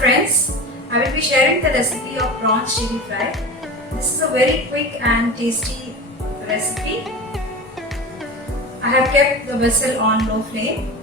friends, I will be sharing the recipe of prawns chili fry. This is a very quick and tasty recipe. I have kept the vessel on low flame.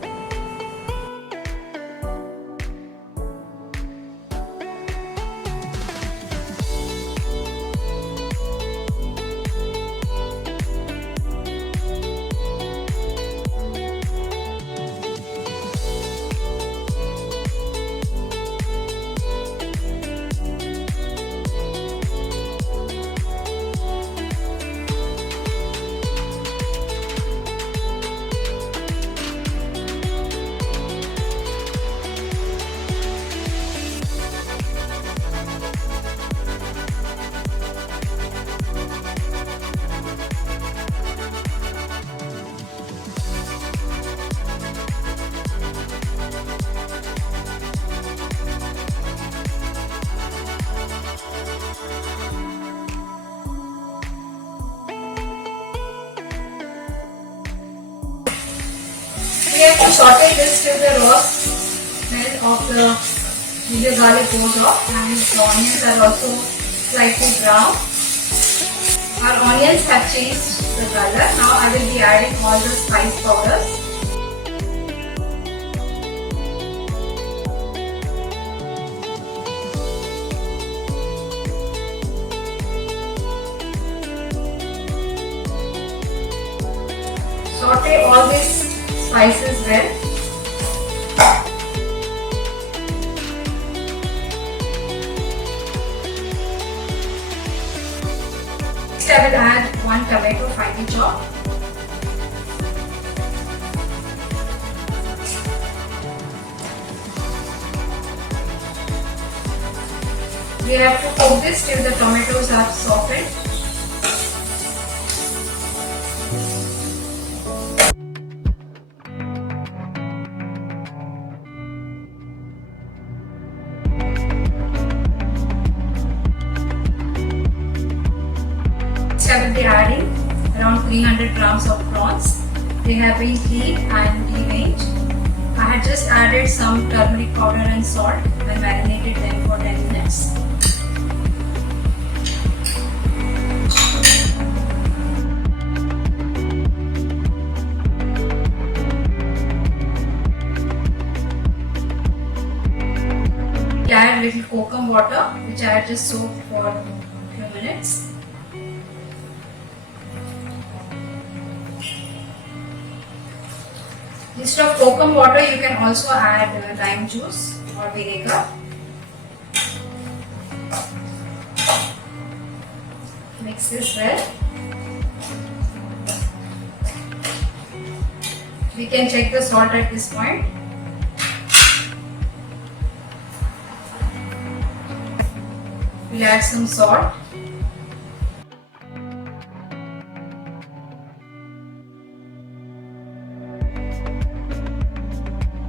We have to saute this till the raw smell of the ginger garlic goes off and the onions are also slightly brown. Our onions have changed the color. Now I will be adding all the spice powders. Saute all these spices well. Next I will add 1 tomato finely chopped. We have to cook this till the tomatoes are softened. I will be adding around 300 grams of prawns. They have been cleaned and deveined. I had just added some turmeric powder and salt and marinated them for 10 minutes. I add little kokum water which I had just soaked for a few minutes. Instead of kokum water, you can also add lime juice or vinegar. Mix this well. We can check the salt at this point. We'll add some salt.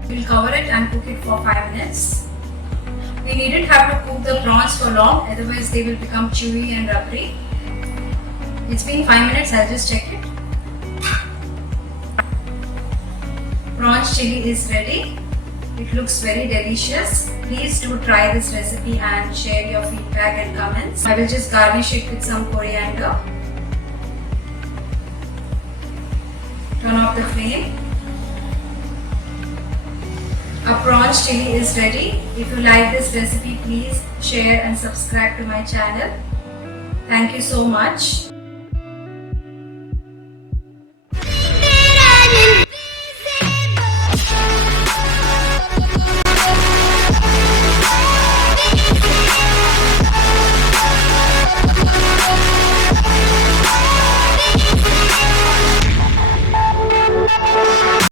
We'll cover it and cook it for 5 minutes. We needn't have to cook the prawns for long, otherwise they will become chewy and rubbery. It's been 5 minutes, I'll just check it. Prawns chili is ready. It looks very delicious. Please do try this recipe and share your feedback and comments. I will just garnish it with some coriander. Turn off the flame. Our prawns chili is ready. If you like this recipe, please share and subscribe to my channel. Thank you so much.